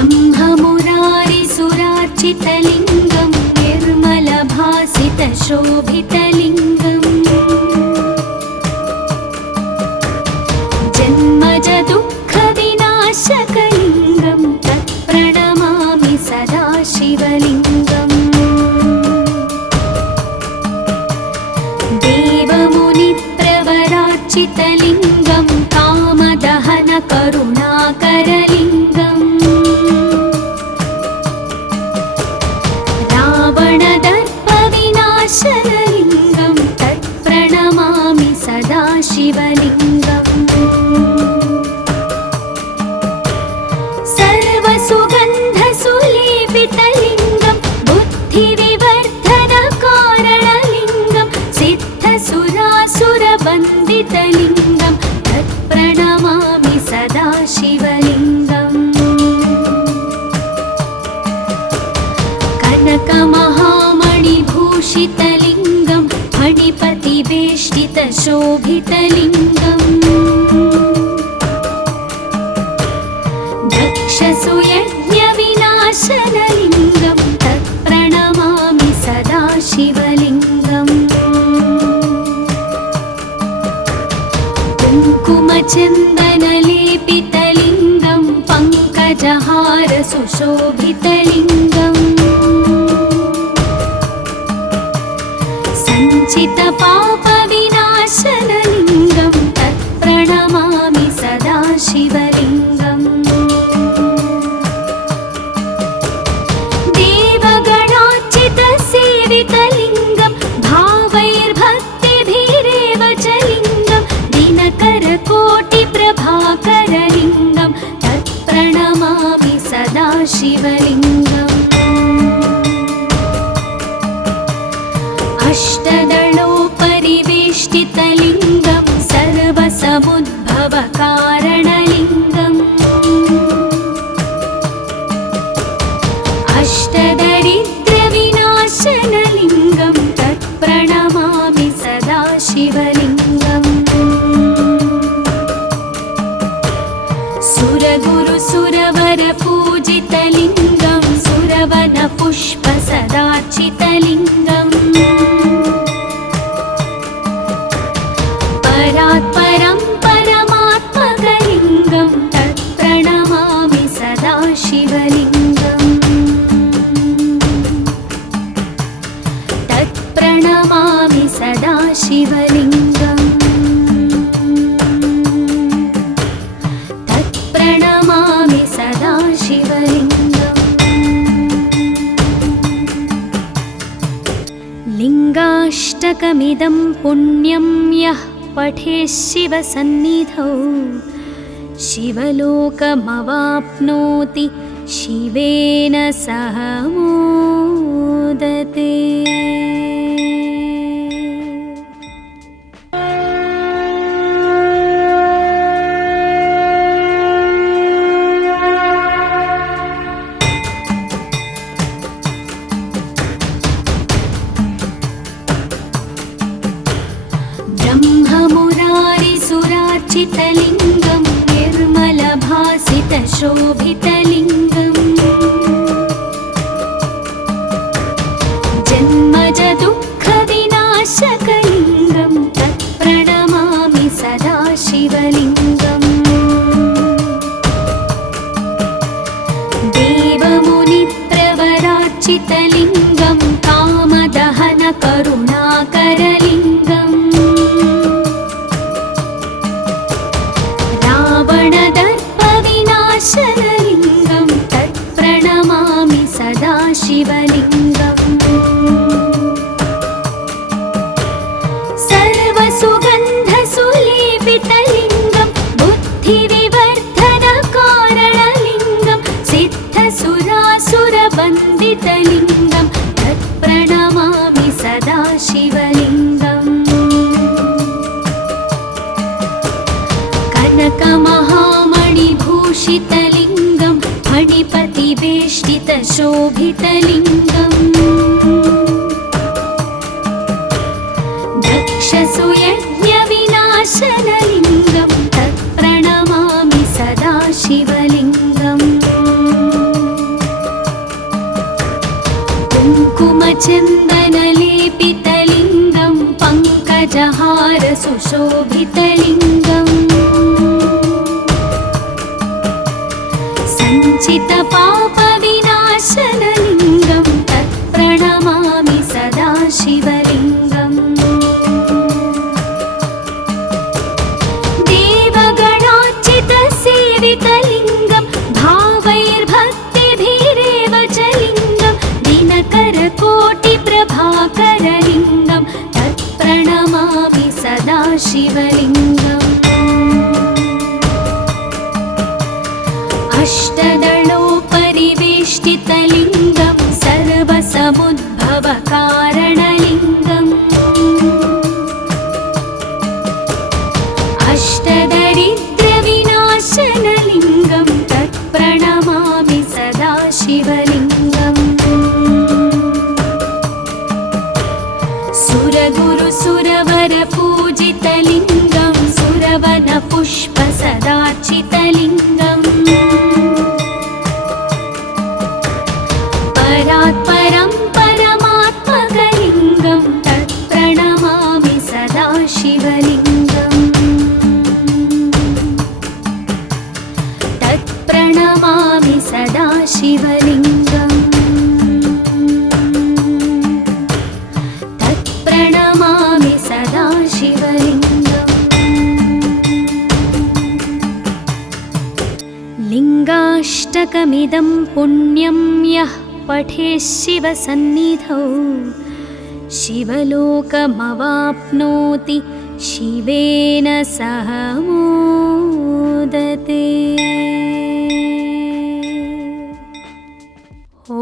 ब्रह्ममुरारिसुरार्चितलिङ्गं निर्मलभासितशोभितलिङ्गम् जन्मजदुःखविनाशकलिङ्गं तत्प्रणमामि सदा शिवलिङ्गम् देवमुनिप्रवरार्चितलिङ्गं कामदहनकरुणाकरलिङ्गम् रावणदर्पविनाशनलिङ्गं तत्प्रणमामि सदा शिवलिङ्गम् सर्वसुगन्धसुलेपितलिङ्गं बुद्धिविवर्धनकारणलिङ्गं सिद्धसुरासुरवन्दितलिङ्गं तत्प्रणमामि सदा शिवलिङ्गम् कनकमहामणिभूषितलिङ्गं फणिपतिवेष्टितशोभितलिङ्गम् दक्षसुयज्ञविनाशनलिङ्गं तत्प्रणमामि सदा शिवलिङ्गम् कुङ्कुमचन्दनलेपितलिङ्गं पङ्कजहारसुशोभितलिङ्गम् सञ्चितपापविनाशनलिङ्गं तत्प्रणमामि सदा शिवलिङ्गम् देवगणार्चितसेवितलिङ्गं भावैर्भक्तिभिरेव च लिङ्गं दिनकरकोटिप्रभाकरलिङ्गं तत्प्रणमामि सदा शिवलिङ्गम् अष्टदलोपरिवेष्टितलिङ्गं सर्वसमुद्भवकारणलिङ्गम् अष्टदरिद्रविनाशनलिङ्गं तत्प्रणमामि सदा शिवलिङ्गम् सुरगुरुसुरवरपूजितलिङ्गं सुरवनपुष्पसदार्चितलिङ्गम् परात्परं परमात्मकलिङ्गं तत्प्रणमामि सदा शिवलिङ्गम् तत्प्रणमामि सदा शिवलिङ्गम् तत्प्रणमामि सदा शिवलिङ्गम् लिङ्गाष्टकमिदं पुण्यं यः पठेत् शिवसन्निधौ शिवलोकमवाप्नोति शिवेन सह मोदते। ब्रह्ममुरारिसुरार्चितलिङ्गं निर्मलभासितशोभितलिङ्गम् जन्मजदुःखविनाशकलिङ्गं तत्प्रणमामि सदा शिवलिङ्गम् देवमुनिप्रवरार्चितलिङ्गं कामदहनकरुणाकरलिङ्गम् रावणदर्पविनाशनलिङ्गं तत्प्रणमामि सदा शिवलिङ्गम् सर्वसुगन्धसुलेपितलिङ्गं बुद्धिविवर्धनकारणलिङ्गं सिद्धसुरासुरवन्दितलिङ्गं तत्प्रणमामि सदा शिवलिङ्गम् कनकमहामणिभूषितलिङ्गं फणिपतिवेष्टितशोभितलिङ्गम् दक्षसुयज्ञविनाशनलिङ्गं तत्प्रणमामि सदा शिवलिङ्गम् शोभितलिङ्गम् सञ्चितपापविनाशनलिङ्गं तत्प्रणमामि सदा शिवलिङ्गम् देवगणार्चितसेवितलिङ्गं भावैर्भक्तिभिरेव च लिङ्गं दिनकरकोटिप्रभाकरलिङ्गं तत्प्रणमामि सदा शिवलिङ्गम् अष्टदलोपरिवेष्टितलिङ्गं सर्वसमुद्भवकारणलिङ्गम् अष्टदरिद्रविनाशनलिङ्गं तत्प्रणमामि सदा शिवलिङ्गम् सुरगुरुसुरवरपूजितलिङ्गं सुरवनपुष्पसदार्चितलिङ्गम् परात्परं परमात्मकलिङ्गं तत्प्रणमामि सदा शिवलिङ्गम् तत्प्रणमामि सदा शिवलिङ्गम् तत्प्रणमामि सदा शिवलिङ्गम् लिङ्गाष्टकमिदं पुण्यं यः पठेत् शिवसन्निधौ शिवलोकमवाप्नोति शिवेन सह मोदते। ॐ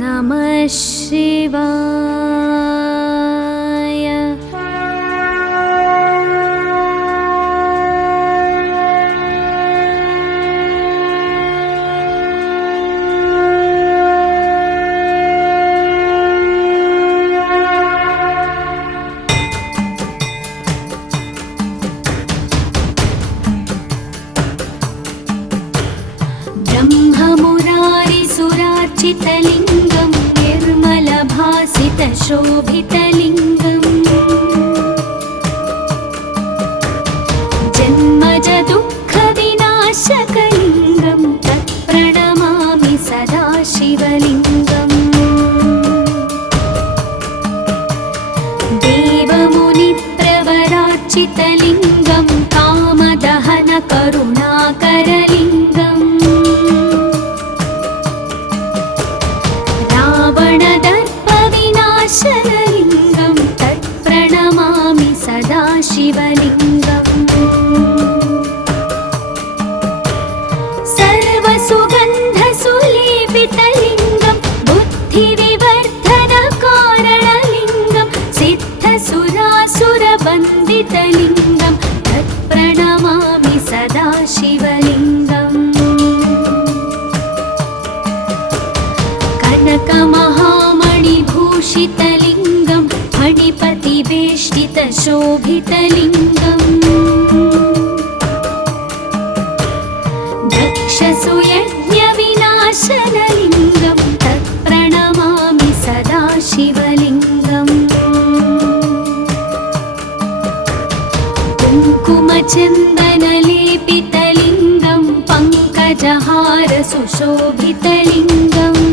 नमः शिवाय। ब्रह्ममुरारिसुरार्चितलिङ्गं निर्मलभासितशोभितलिङ्गम् जन्मजदुःखविनाशकलिङ्गं तत्प्रणमामि सदा शिवलिङ्गम् देवमुनिप्रवरार्चितलिङ्गं कामदहनकरुणाकरलिङ्गम् रावणदर्पविनाशनलिङ्गं तत्प्रणमामि सदा शिवलिङ्गम् सर्वसुगन्धसुलेपितलिङ्गं बुद्धिविवर्धनकारणलिङ्गं सिद्धसुरासुरवन्दितलिङ्गं तत्प्रणमामि सदा शिवलिङ्गम् कनकमहामणिभूषितलिङ्गं फणिपतिवेष्टितशोभितलिङ्गम् दक्षसुयज्ञविनाशनलिङ्गं तत्प्रणमामि सदा शिवलिङ्गम् कुङ्कुमचन्दनलेपितलिङ्गं पङ्कजहारसुशोभितलिङ्गम्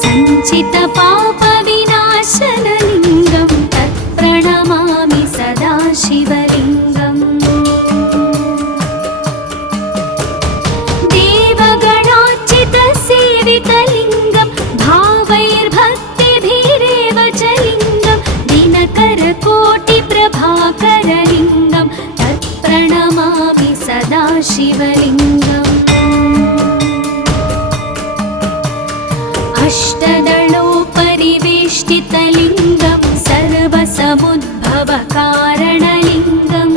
सञ्चितपापविनाशनलिङ्गं तत्प्रणमामि सदा शिवलिङ्गम् देवगणार्चितसेवितलिङ्गं भावैर्भक्तिभिरेव च लिङ्गं दिनकरकोटिप्रभाकरलिङ्गं तत्प्रणमामि सदा शिवलिङ्गम् अष्टदलोपरिवेष्टितलिङ्गं सर्वसमुद्भवकारणलिङ्गम्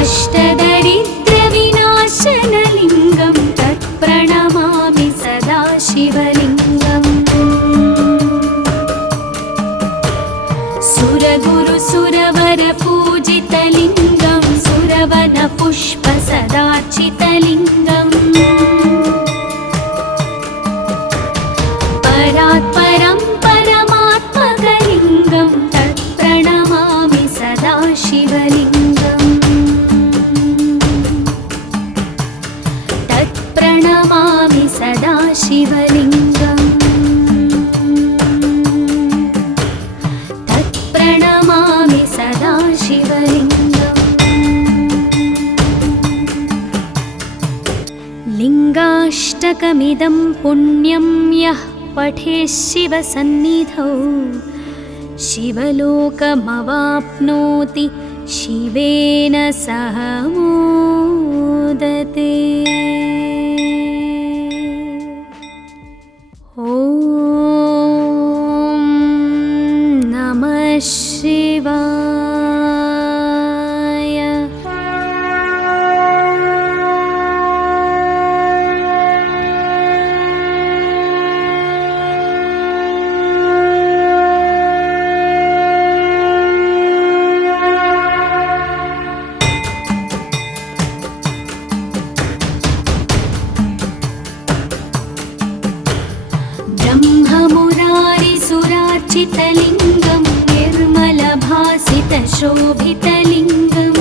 अष्टदरिद्रविनाशनलिङ्गं तत्प्रणमामि सदा शिवलिङ्गम् सुरगुरुसुरवरपूजितलिङ्गं सुरवनपुष्पसदार्चितलिङ्गम् परात् परं परमात्मकलिङ्गं तत्प्रणमामि सदा शिवलिङ्गम् तत्प्रणमामि सदा शिवलिङ्गम् तत्प्रणमामि सदा शिवलिङ्गम् लिङ्गाष्टकमिदं पुण्यं यः पठेत् शिवसन्निधौ शिवलोकमवाप्नोति शिवेन सह मोदते। ॐ नमः शिवाय। ब्रह्ममुरारिसुरार्चितलिङ्गं निर्मलभासितशोभितलिङ्गम्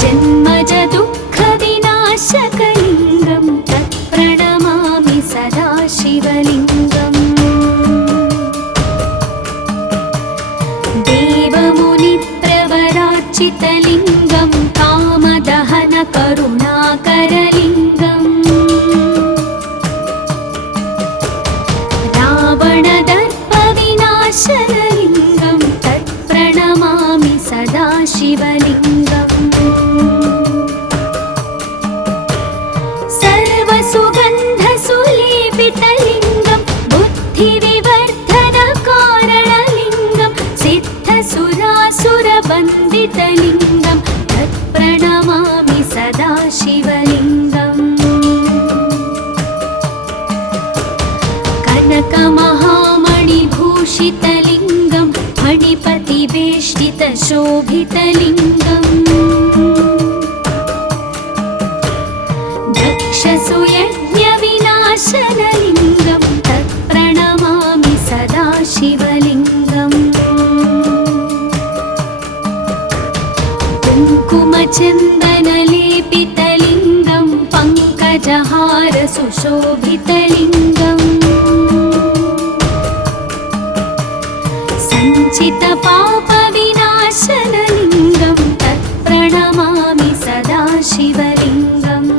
जन्मजदुःखविनाशकलिङ्गं तत्प्रणमामि सदा शिवलिङ्गम् देवमुनिप्रवरार्चितलिङ्गं कामदहनकरुणाकरलिङ्गम् रावणदर्पविनाशनलिङ्गं तत्प्रणमामि सदा शिवलिङ्गम् सर्वसुगन्धसुलेपितलिङ्गं बुद्धिविवर्धनकारणलिङ्गं सिद्धसुरासुरवन्दितलिङ्गं तत्प्रणमामि सदा शिवलिङ्गम् कनकमहामणिभूषितलिङ्गं फणिपतिवेष्टितशोभितलिङ्गम् दक्षसुयज्ञविनाशनलिङ्गं तत्प्रणमामि सदा शिवलिङ्गम् कुङ्कुमचन्दनलेपितलिङ्गं पङ्कजहारसुशोभितलिङ्गम् सञ्चितपापविनाशनलिङ्गं तत्प्रणमामि सदा शिवलिङ्गम्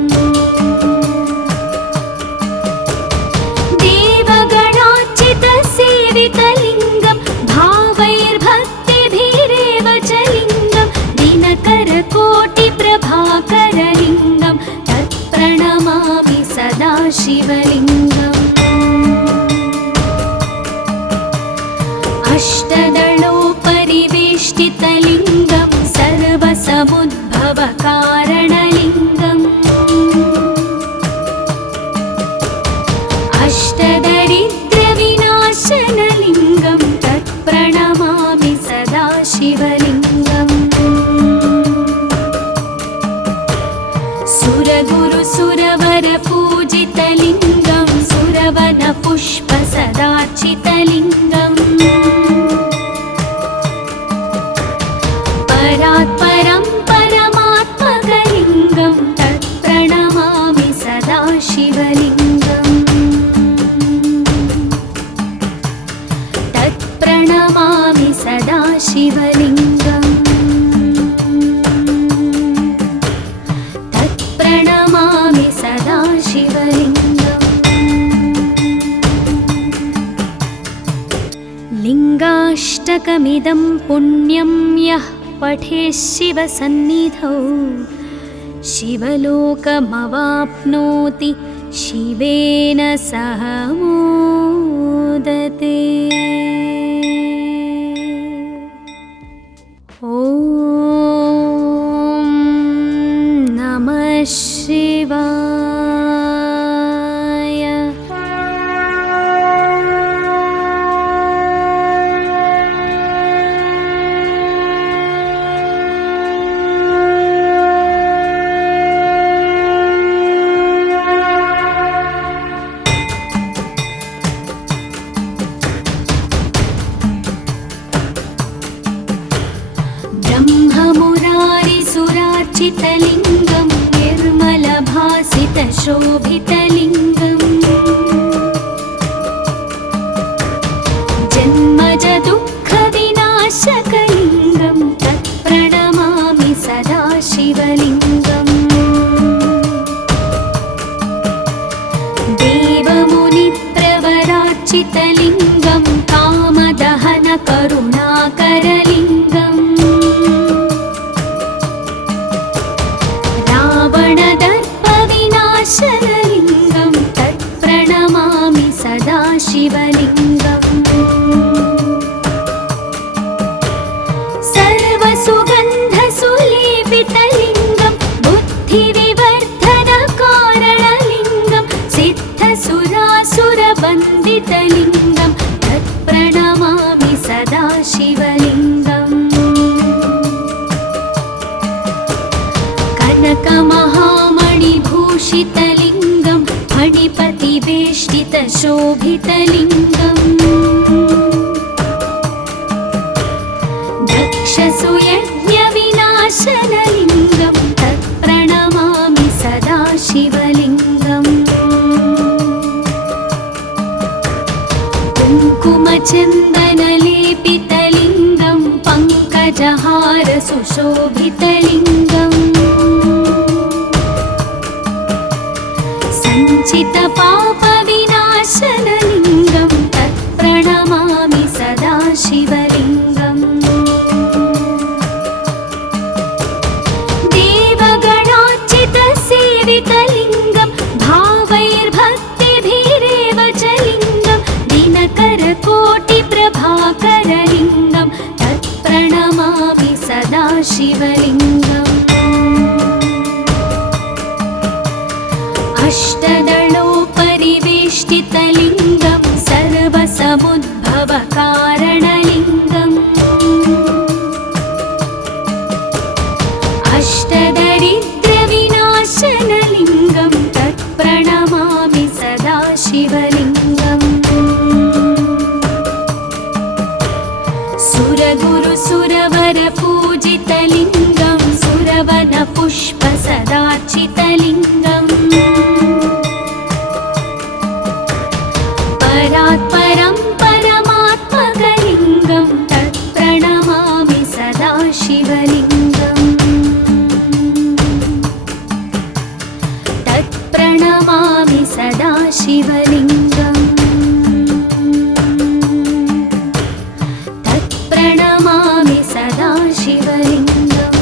देवगणार्चितसेवितलिङ्गं भावैर्भक्तिभिरेव च लिङ्गं दिनकरकोटिप्रभाकरलिङ्गं तत्प्रणमामि सदा शिवलिङ्गम् अष्टदलोपरिवेष्टितलिङ्गं सर्वसमुद्भवकारणलिङ्गम् अष्टदरिद्रविनाशनलिङ्गं तत्प्रणमामि सदा शिवलिङ्गम् सुरगुरुसुरवरपूजितलिङ्गं सुरवनपुष्पसदार्चितलिङ्गम् परात् परं परमात्मकलिङ्गं तत्प्रणमामि सदा शिवलिङ्गम् तत्प्रणमामि सदा शिवलिङ्गम् तत्प्रणमामि सदा शिवलिङ्गम् लिङ्गाष्टकमिदं पुण्यं यः पठेत् शिवसन्निधौ शिवलोकमवाप्नोति शिवेन सह मोदते। ॐ नमः शिवाय। निर्मलभासितलिङ्गं निर्मलभासितशोभितलिङ्गम् जन्मजदुःखविनाशकलिङ्गं तत्प्रणमामि सदा शिवलिङ्गम् देवमुनिप्रवरार्चितलिङ्गं कामदहनकरुणाकरलिङ्गम् रावणदर्पविनाशनलिङ्गं तत्प्रणमामि सदा शिवलिङ्गम् सर्वसुगन्धसुलेपितलिङ्गं बुद्धिविवर्धनकारणलिङ्गं सिद्धसुरासुरवन्दितलिङ्गं तत्प्रणमामि सदा शिवलिङ्गम् कनकमहामणिभूषितलिङ्गं फणिपतिवेष्टितशोभितलिङ्गम् दक्षसुयज्ञविनाशनलिङ्गं तत्प्रणमामि सदा शिवलिङ्गम् कुङ्कुमचन्दनलेपितलिङ्गं पङ्कजहारसुशोभितलिङ्गम् सञ्चितपापविनाशनलिङ्गं तत्प्रणमामि सदा शिवलिङ्गम् देवगणार्चितसेवितलिङ्गं भावैर्भक्तिभिरेव च लिङ्गं दिनकरकोटिप्रभाकरलिङ्गं तत्प्रणमामि सदा शिवलिङ्गम् अष्टदलोपरिवेष्टितलिङ्गं सर्वसमुद्भवकारणलिङ्गम् अष्टदरिद्रविनाशनलिङ्गं तत्प्रणमामि सदा शिवलिङ्गम् सुरगुरुसुरवरपूजितलिङ्गं सुरवनपुष्पसदार्चितलिङ्गम् परात्परं परमात्मकलिङ्गं तत्प्रणमामि सदा शिवलिङ्गम् तत्प्रणमामि सदा शिवलिङ्गम् तत्प्रणमामि सदा शिवलिङ्गम्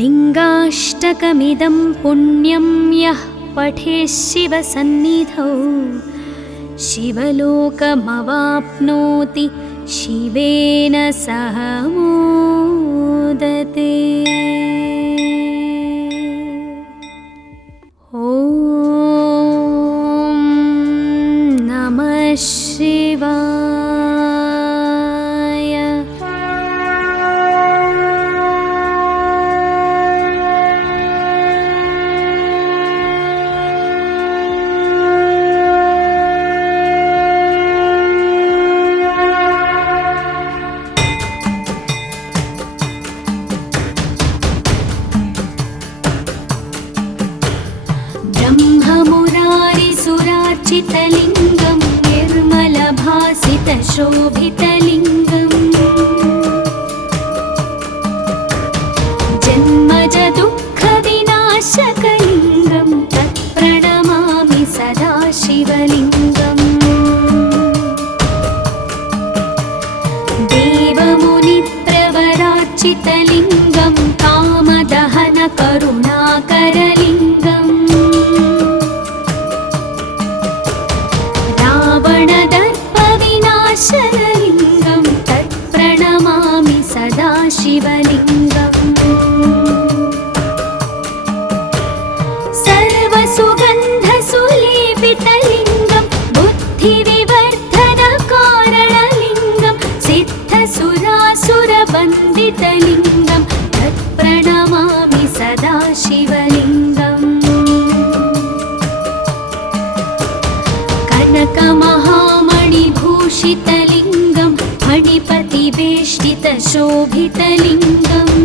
लिङ्गाष्टकमिदं पुण्यं यः पठेत् शिवसन्निधौ शिवलोकमवाप्नोति शिवेन सह मोदते। ॐ नमः शिवाय। ब्रह्ममुरारिसुरार्चितलिङ्गं निर्मलभासितशोभितलिङ्गम् जन्मजदुःखविनाशकलिङ्गं तत्प्रणमामि सदा शिवलिङ्गम् देवमुनिप्रवरार्चितलिङ्गं कामदहनकरुणाकरलिङ्गम् रावणदर्पविनाशनलिङ्गं तत्प्रणमामि सदा शिवलिङ्गम् सर्वसुगन्धसुलेपितलिङ्गं बुद्धिविवर्धनकारणलिङ्गं सिद्धसुरासुरवन्दितलिङ्गं तत्प्रणमामि सदा शिवलिङ्गम् कनकमहामणिभूषितलिङ्गं फणिपतिवेष्टितशोभितलिङ्गम्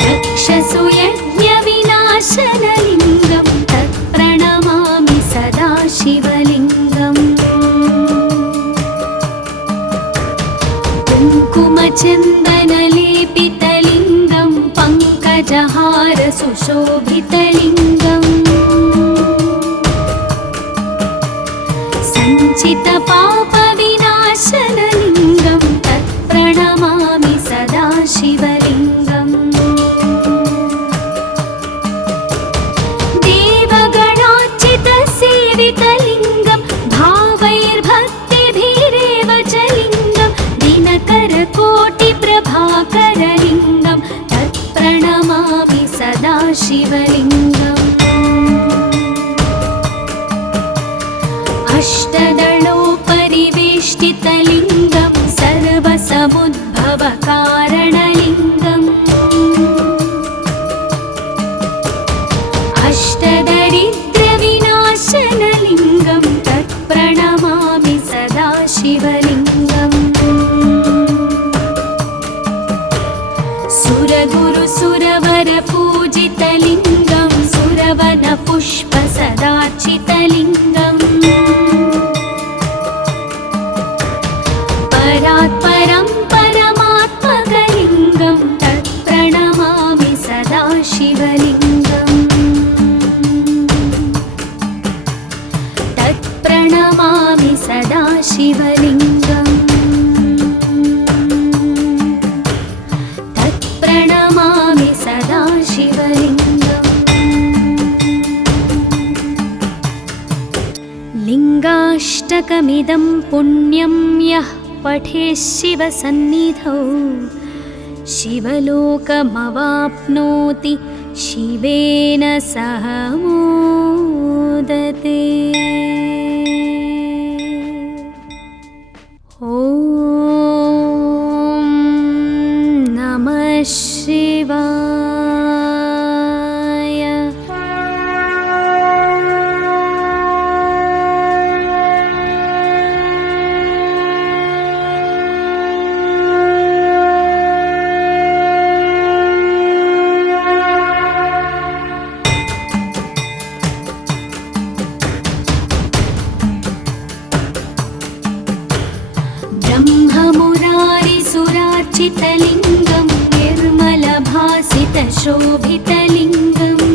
दक्षसुयज्ञविनाशनलिङ्गं तत्प्रणमामि सदा शिवलिङ्गम् कुङ्कुमचन्दनलेपितलिङ्गं पङ्कजहारसुशोभितलिङ्गम् सञ्चितपापविनाशनलिङ्गं तत्प्रणमामि सदा शिवलिङ्गम् देवगणार्चितसेवितलिङ्गं भावैर्भक्तिभिरेव च लिङ्गं दिनकरकोटिप्रभाकरलिङ्गं तत्प्रणमामि सदा शिवलिङ्गम् अष्टदलोपरिवेष्टितलिङ्गं सर्वसमुद्भवकारणलिङ्गम् अष्टदरिद्रविनाशनलिङ्गं तत्प्रणमामि सदा शिवलिङ्गम् सुरगुरुसुरवरपूजितलिङ्गं सुरवनपुष्पसदार्चितलिङ्गम् परात्परं परमात्मकलिङ्गं तत्प्रणमामि सदा शिवलिङ्गम् तत्प्रणमामि सदा शिवलिङ्गम् तत्प्रणमामि सदा शिवलिङ्गम् लिङ्गाष्टकमिदं पुण्यं यः पठेत् शिवसन्निधौ शिवलोकमवाप्नोति शिवेन सह मोदते। ॐ नमः शिवाय। ब्रह्ममुरारिसुरार्चितलिङ्गं निर्मलभासितशोभितलिङ्गम्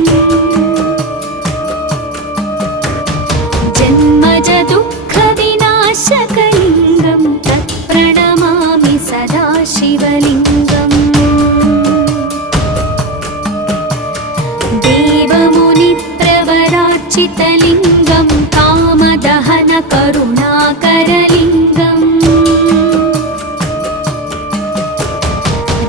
जन्मजदुःखविनाशकलिङ्गं तत्प्रणमामि सदा शिवलिङ्गम् देवमुनिप्रवरार्चितलिङ्गं कामदहनकरुणाकरलिङ्गम्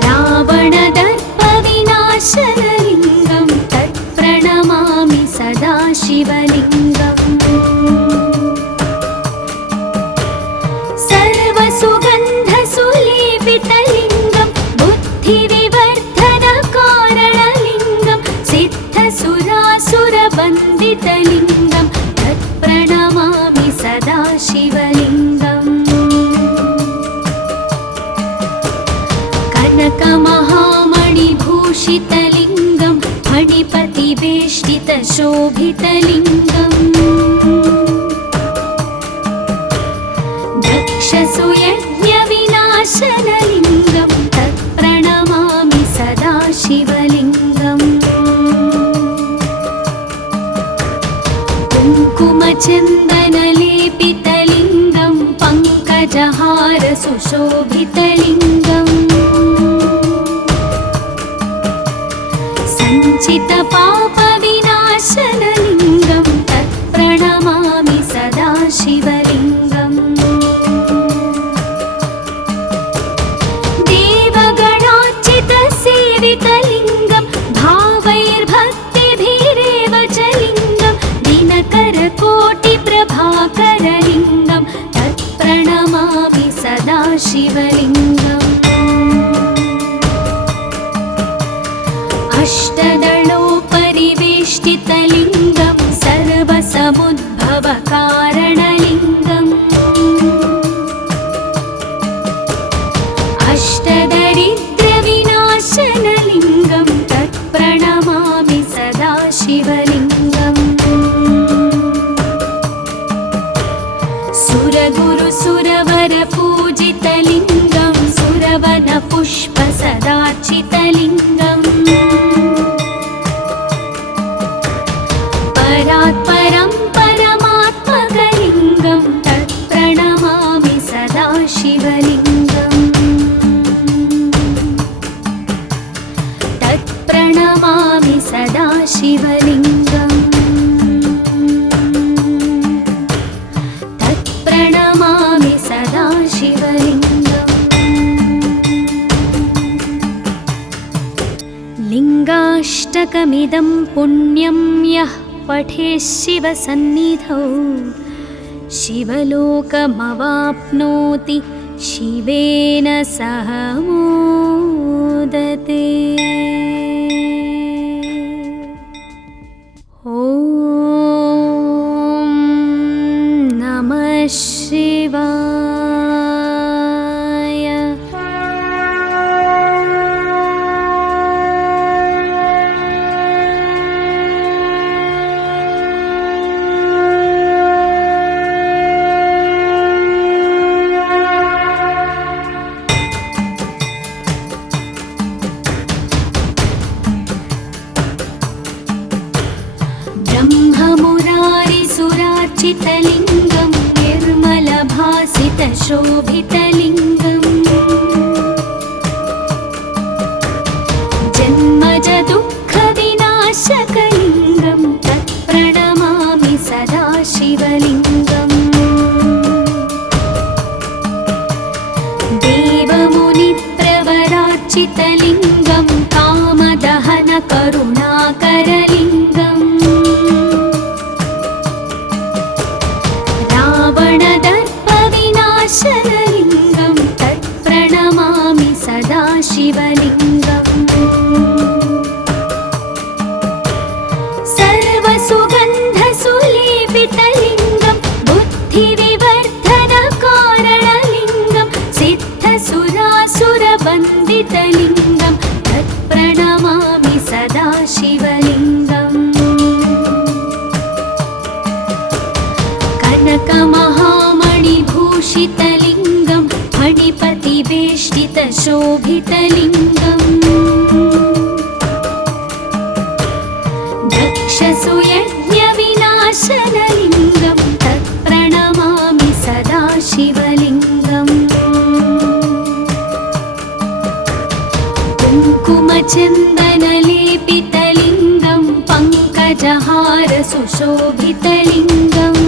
रावणदर्पविनाशनलिङ्गं तत्प्रणमामि सदा शिवलिङ्गम् सर्वसुगन्धसुलेपितलिङ्गं बुद्धिविवर्धनकारणलिङ्गं सिद्धसुरासुरवन्दितलिङ्गं तत्प्रणमामि सदा शिवलिङ्गम् कनकमहामणिभूषितलिङ्गं फणिपतिवेष्टितशोभितलिङ्गम् दक्षसुयज्ञविनाशनलिङ्गं तत्प्रणमामि सदा शिवलिङ्गम् कुङ्कुमचन्दनलेपितलिङ्गं पङ्कजहारसुशोभितलिङ्गम् सञ्चितपापविनाशनलिङ्गं तत्प्रणमामि सदा शिवलिङ्गम् देवगणार्चितसेवितलिङ्गं भावैर्भक्तिभिरेव च लिङ्गं दिनकरकोटिप्रभाकरलिङ्गं तत्प्रणमामि सदा शिवलिङ्गम् अष्टदलोपरिवेष्टितलिङ्गं सर्वसमुद्भवकारणलिङ्गम् परात् परं परमात्मकलिङ्गं तत्प्रणमामि सदा शिवलिङ्गम् तत्प्रणमामि सदा शिवलिङ्गम् तत्प्रणमामि सदा शिवलिङ्गम् लिङ्गाष्टकमिदं पुण्यं यः पठेत् शिवसन्निधौ शिवलोकमवाप्नोति शिवेन सह मोदते। ॐ नमः शिवाय। ब्रह्ममुरारिसुरार्चितलिङ्गं निर्मलभासितशोभितलिङ्गम् जन्मजदुःखविनाशकलिङ्गं तत्प्रणमामि सदा शिवलिङ्गम् देवमुनिप्रवरार्चितलिङ्गं कामदहनकरुणाकरलिङ्गम् रावणदर्पविनाशनलिङ्गं तत्प्रणमामि सदा शिवलिङ्गम् सर्वसुगन्धसुलेपितलिङ्गं बुद्धिविवर्धनकारणलिङ्गं सिद्धसुरासुरवन्दितलिङ्गं तत्प्रणमामि सदा शिवलिङ्गम् कनकमहामणिभूषितलिङ्गं फणिपतिवेष्टितशोभितलिङ्गम् दक्षसुयज्ञविनाशनलिङ्गं तत्प्रणमामि सदा शिवलिङ्गम् कुङ्कुमचन्दनलेपितलिङ्गं पङ्कजहारसुशोभितलिङ्गम्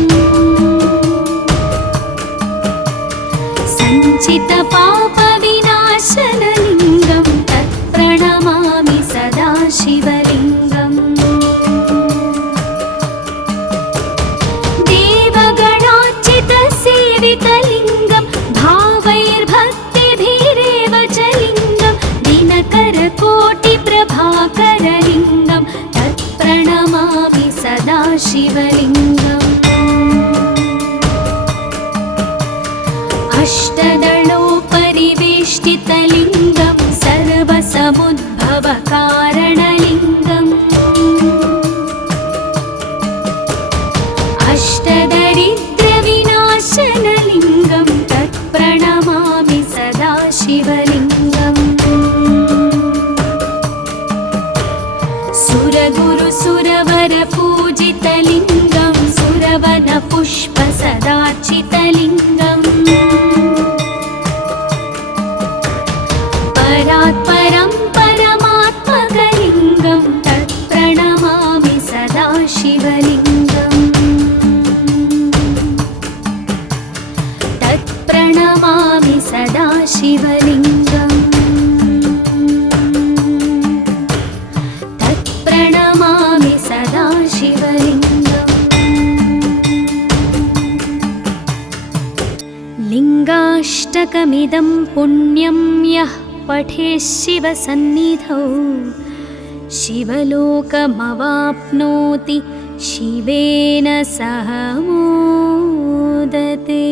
सञ्चितपापविनाशनलिङ्गं तत्प्रणमामि सदा शिवलिङ्गम् देवगणार्चितसेवितलिङ्गं भावैर्भक्तिभिरेव च लिङ्गं दिनकरकोटिप्रभाकरलिङ्गं तत्प्रणमामि सदा शिवलिङ्गम् अष्टदलोपरिवेष्टितलिङ्गं सर्वसमुद्भवकारणलिङ्गम् अष्टदरिद्रविनाशनलिङ्गं तत्प्रणमामि सदा शिवलिङ्गम् सुरगुरुसुरवरपूजितलिङ्गं सुरवनपुष्पसदार्चितलिङ्गम् परात् परं परमात्मकलिङ्गं तत्प्रणमामि सदा शिवलिङ्गम् तत्प्रणमामि सदा शिवलिङ्गम् तत्प्रणमामि सदा शिवलिङ्गम् लिङ्गाष्टकमिदं पुण्यं यः पठेत् शिवसन्निधौ शिवलोकमवाप्नोति शिवेन सह मोदते।